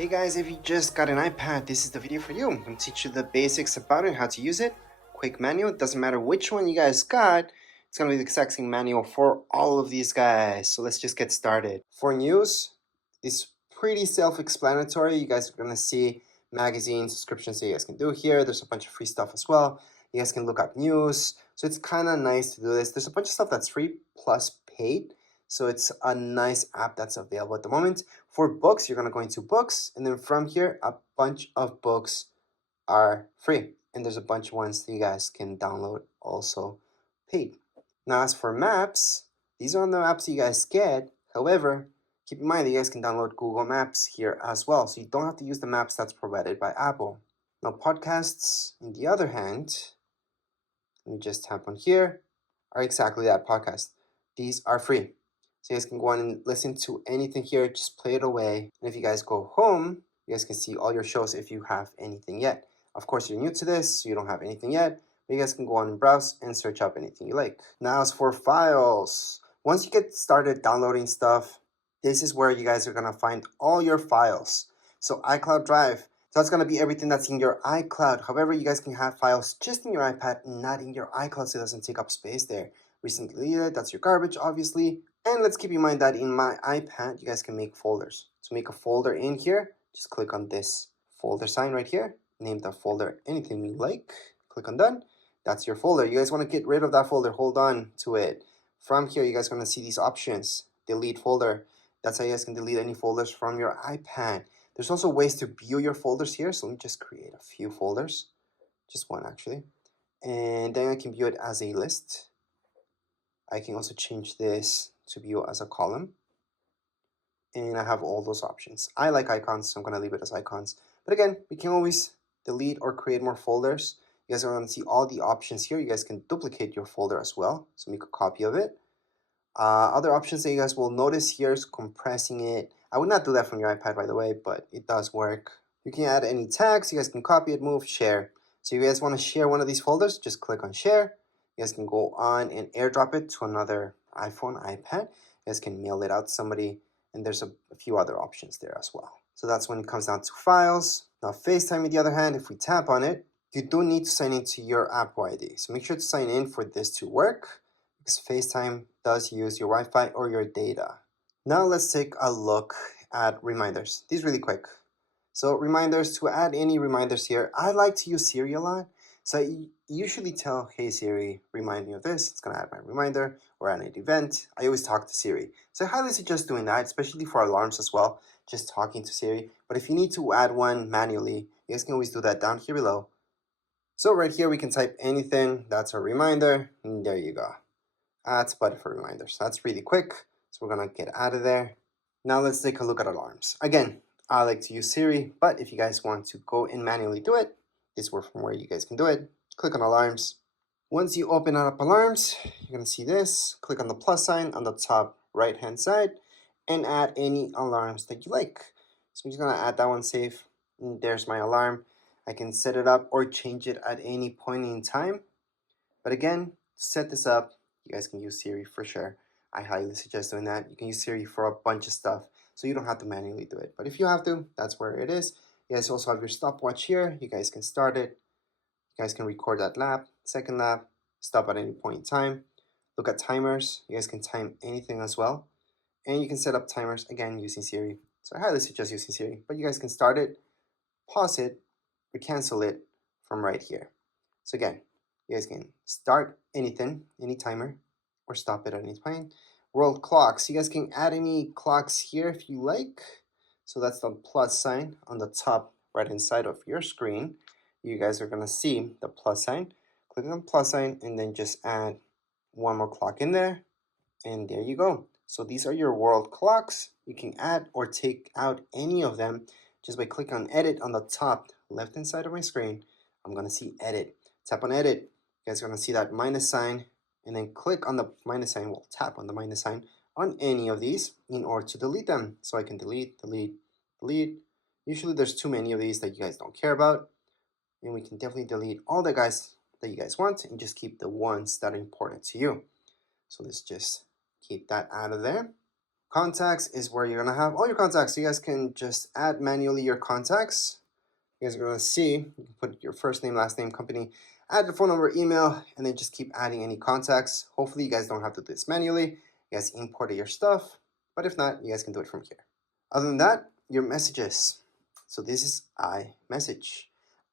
Hey guys, if you just got an iPad, this is the video for you. I'm going to teach you the basics about it, how to use it. Quick manual, it doesn't matter which one you guys got, it's going to be the exact same manual for all of these guys. So let's just get started. For news, it's pretty self-explanatory. You guys are going to see magazine subscriptions that you guys can do here. There's a bunch of free stuff as well. You guys can look up news. So it's kind of nice to do this. There's a bunch of stuff that's free plus paid. So it's a nice app that's available at the moment. For books, you're going to go into books, and then from here, a bunch of books are free. And there's a bunch of ones that you guys can download also paid. Now, as for maps, these are the maps you guys get. However, keep in mind that you guys can download Google Maps here as well. So you don't have to use the maps that's provided by Apple. Now, podcasts, on the other hand, let me just tap on here, are exactly that, podcast. These are free. So you guys can go on and listen to anything here, just play it away. And if you guys go home, you guys can see all your shows if you have anything yet. Of course, you're new to this, so you don't have anything yet, but you guys can go on and browse and search up anything you like. Now as for files, once you get started downloading stuff, this is where you guys are gonna find all your files. So iCloud Drive, so that's gonna be everything that's in your iCloud. However, you guys can have files just in your iPad, not in your iCloud, so it doesn't take up space there. Recently deleted, that's your garbage, obviously. And let's keep in mind that in my iPad, you guys can make folders. So make a folder in here, just click on this folder sign right here, name the folder anything you like, click on done. That's your folder. You guys want to get rid of that folder, hold on to it. From here, you guys are going to see these options, delete folder. That's how you guys can delete any folders from your iPad. There's also ways to view your folders here, so let me just create a few folders, just one actually. And then I can view it as a list. I can also change this to view as a column. And I have all those options. I like icons, so I'm going to leave it as icons. But again, we can always delete or create more folders. You guys are going to see all the options here. You guys can duplicate your folder as well. So make a copy of it. Other options that you guys will notice here is compressing it. I would not do that from your iPad, by the way, but it does work. You can add any tags. You guys can copy it, move, share. So you guys want to share one of these folders, just click on share. You guys can go on and airdrop it to another iPhone, iPad. You guys can mail it out to somebody, and there's a few other options there as well. So that's when it comes down to files. Now FaceTime, on the other hand, if we tap on it, you do need to sign into your Apple ID. So make sure to sign in for this to work, because FaceTime does use your Wi-Fi or your data. Now let's take a look at reminders. These really quick. So reminders, to add any reminders here, I like to use Siri a lot. So I usually tell, hey Siri, remind me of this. It's gonna add my reminder or add an event. I always talk to Siri. So I highly suggest doing that, especially for alarms as well, just talking to Siri. But if you need to add one manually, you guys can always do that down here below. So right here, we can type anything. That's a reminder, and there you go. Add button for reminders. That's really quick. So we're gonna get out of there. Now let's take a look at alarms. Again, I like to use Siri, but if you guys want to go and manually do it, this is from where you guys can do it. Click on alarms. Once you open up alarms, you're gonna see this. Click on the plus sign on the top right hand side and add any alarms that you like. So I'm just gonna add that one, save. And there's my alarm. I can set it up or change it at any point in time. But again, to set this up, you guys can use Siri for sure. I highly suggest doing that. You can use Siri for a bunch of stuff, so you don't have to manually do it. But if you have to, that's where it is. You guys also have your stopwatch here. You guys can start it. You guys can record that lap, second lap, stop at any point in time. Look at timers. You guys can time anything as well. And you can set up timers, again, using Siri. So I highly suggest using Siri. But you guys can start it, pause it, or cancel it from right here. So again, you guys can start anything, any timer, or stop it at any point. World clocks. You guys can add any clocks here if you like. So that's the plus sign on the top right hand side of your screen. You guys are gonna see the plus sign. Click on the plus sign and then just add one more clock in there. And there you go. So these are your world clocks. You can add or take out any of them just by clicking on edit on the top left hand side of my screen. I'm gonna see edit. Tap on edit. You guys are gonna see that minus sign, and then click on the minus sign. Well, tap on the minus sign on any of these in order to delete them. So I can delete, delete, delete. Usually there's too many of these that you guys don't care about, and we can definitely delete all the guys that you guys want and just keep the ones that are important to you. So let's just keep that out of there. Contacts is where you're gonna have all your contacts. So you guys can just add manually your contacts. You guys are gonna see, you can put your first name, last name, company, add your phone number, email, and then just keep adding any contacts. Hopefully you guys don't have to do this manually. You guys imported your stuff, but if not, you guys can do it from here. Other than that, your messages. So this is iMessage.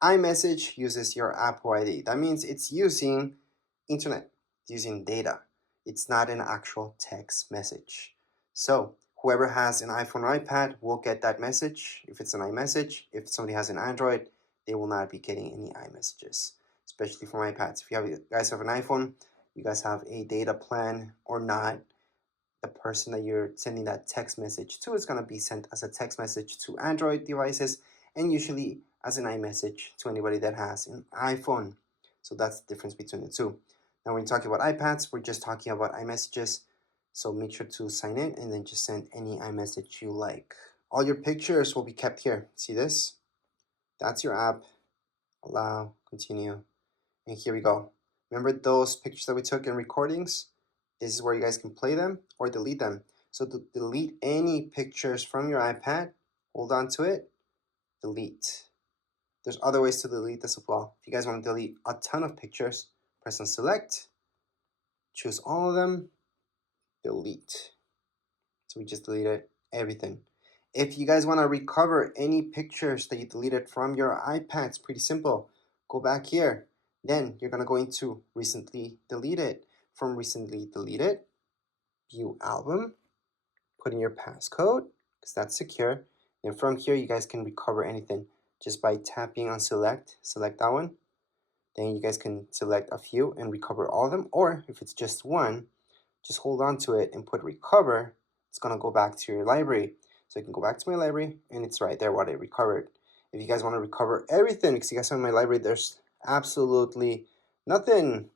iMessage uses your Apple ID. That means it's using internet, it's using data. It's not an actual text message. So whoever has an iPhone or iPad will get that message if it's an iMessage. If somebody has an Android, they will not be getting any iMessages, especially from iPads. If you guys have an iPhone, you guys have a data plan or not, the person that you're sending that text message to is going to be sent as a text message to Android devices and usually as an iMessage to anybody that has an iPhone. So that's the difference between the two. Now when we're talking about iPads, we're just talking about iMessages. So make sure to sign in and then just send any iMessage you like. All your pictures will be kept here. See this? That's your app. Allow, continue. And here we go. Remember those pictures that we took in recordings? This is where you guys can play them or delete them. So to delete any pictures from your iPad, hold on to it, delete. There's other ways to delete this as well. If you guys want to delete a ton of pictures, press on select, choose all of them, delete. So we just deleted everything. If you guys want to recover any pictures that you deleted from your iPad, it's pretty simple. Go back here. Then you're going to go into recently deleted. From recently deleted, view album, put in your passcode because that's secure. And from here, you guys can recover anything just by tapping on select that one. Then you guys can select a few and recover all of them. Or if it's just one, just hold on to it and put recover. It's going to go back to your library. So you can go back to my library and it's right there what I recovered. If you guys want to recover everything, because you guys have in my library, there's absolutely nothing.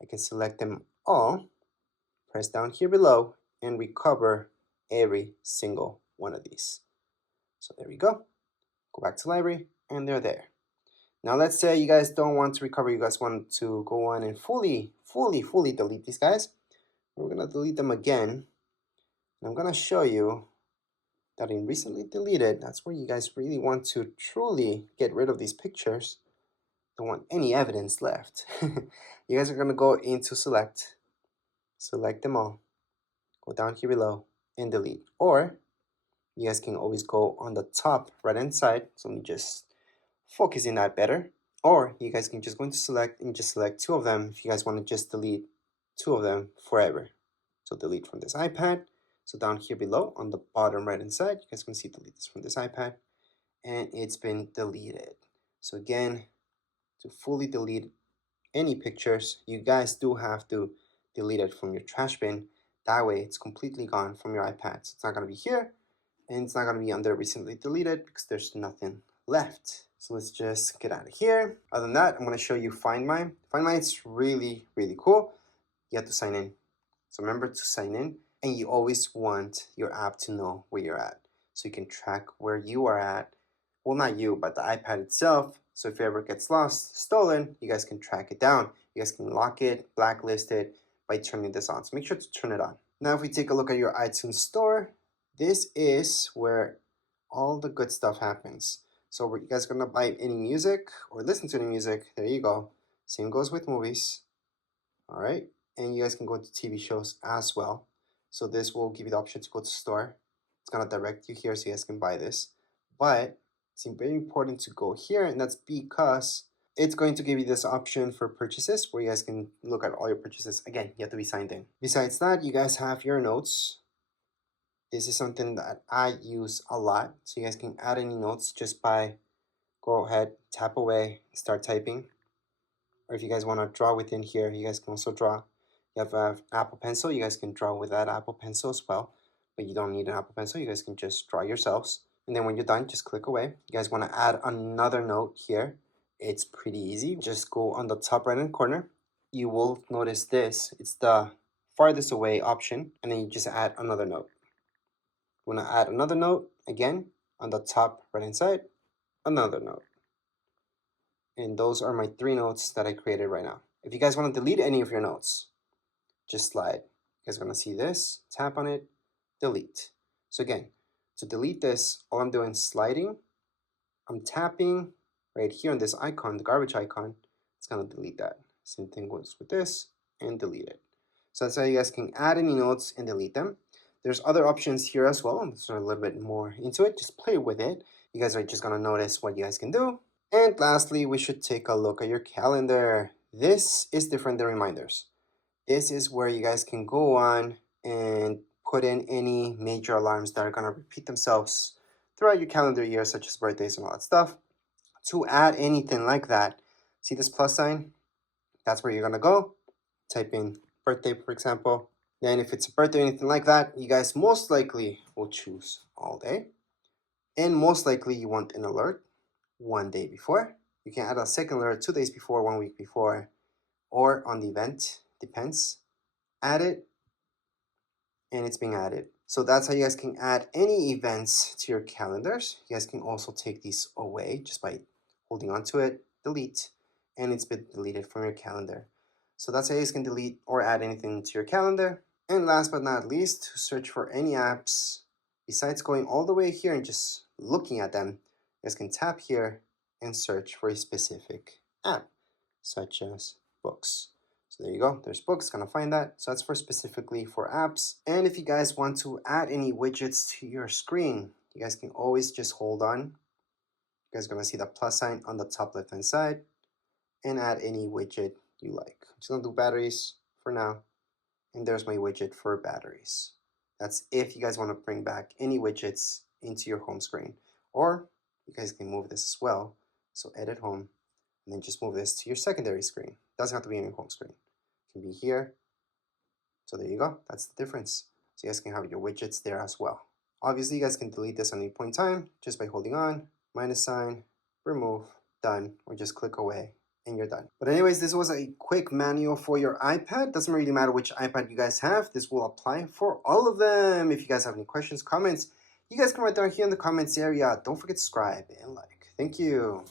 I can select them all, press down here below, and recover every single one of these. So there we go. Go back to library, and they're there. Now let's say you guys don't want to recover, you guys want to go on and fully delete these guys. We're gonna delete them again. And I'm gonna show you that in recently deleted, that's where you guys really want to truly get rid of these pictures. Don't want any evidence left. You guys are gonna go into select them all, go down here below and delete. Or you guys can always go on the top right hand side. So let me just focus in that better. Or you guys can just go into select and just select two of them if you guys want to just delete two of them forever. So delete from this iPad. So down here below on the bottom right hand side, you guys can see delete this from this iPad, and it's been deleted. So again, to fully delete any pictures, you guys do have to delete it from your trash bin. That way it's completely gone from your iPad. So it's not going to be here and it's not going to be under recently deleted because there's nothing left. So let's just get out of here. Other than that, I'm going to show you Find My. Find My, it's really cool. You have to sign in. So remember to sign in, and you always want your app to know where you're at so you can track where you are at. Well, not you, but the iPad itself. So if it ever gets lost, stolen, you guys can track it down. You guys can lock it, blacklist it by turning this on. So make sure to turn it on. Now, if we take a look at your iTunes store, this is where all the good stuff happens. So you guys are gonna buy any music or listen to any music, there you go. Same goes with movies. All right, and you guys can go into TV shows as well. So this will give you the option to go to store. It's gonna direct you here so you guys can buy this. But it's very important to go here, and that's because it's going to give you this option for purchases where you guys can look at all your purchases. Again, you have to be signed in. Besides that, you guys have your notes. This is something that I use a lot. So you guys can add any notes just by go ahead, tap away, start typing. Or if you guys want to draw within here, you guys can also draw. You have an Apple Pencil, you guys can draw with that Apple Pencil as well. But you don't need an Apple Pencil, you guys can just draw yourselves. And then when you're done, just click away. You guys want to add another note here. It's pretty easy. Just go on the top right hand corner. You will notice this. It's the farthest away option. And then you just add another note. You want to add another note, again, on the top right hand side, another note. And those are my 3 notes that I created right now. If you guys want to delete any of your notes, just slide. You guys are going to see this, tap on it, delete. So again, to delete this, all I'm doing is sliding. I'm tapping right here on this icon, the garbage icon. It's gonna delete that. Same thing goes with this and delete it. So that's how you guys can add any notes and delete them. There's other options here as well. I'm just a little bit more into it. Just play with it. You guys are just gonna notice what you guys can do. And lastly, we should take a look at your calendar. This is different than reminders. This is where you guys can go on and put in any major alarms that are gonna repeat themselves throughout your calendar year, such as birthdays and all that stuff. To add anything like that, see this plus sign? That's where you're gonna go. Type in birthday, for example. Then if it's a birthday or anything like that, you guys most likely will choose all day. And most likely you want an alert 1 day before. You can add a second alert 2 days before, 1 week before, or on the event, depends. Add it, and it's being added. So that's how you guys can add any events to your calendars. You guys can also take these away just by holding onto it, delete, and it's been deleted from your calendar. So that's how you guys can delete or add anything to your calendar. And last but not least, to search for any apps, besides going all the way here and just looking at them, you guys can tap here and search for a specific app, such as books. So there you go, there's books, gonna find that. So that's for specifically for apps. And if you guys want to add any widgets to your screen, you guys can always just hold on. You guys are gonna see the plus sign on the top left hand side and add any widget you like. I'm just gonna do batteries for now. And there's my widget for batteries. That's if you guys want to bring back any widgets into your home screen. Or you guys can move this as well. So edit home, and then just move this to your secondary screen. Doesn't have to be in your home screen. It can be here. So there you go. That's the difference. So you guys can have your widgets there as well. Obviously, you guys can delete this at any point in time just by holding on, minus sign, remove, done, or just click away and you're done. But anyways, this was a quick manual for your iPad. Doesn't really matter which iPad you guys have. This will apply for all of them. If you guys have any questions, comments, you guys can write down here in the comments area. Don't forget to subscribe and like. Thank you.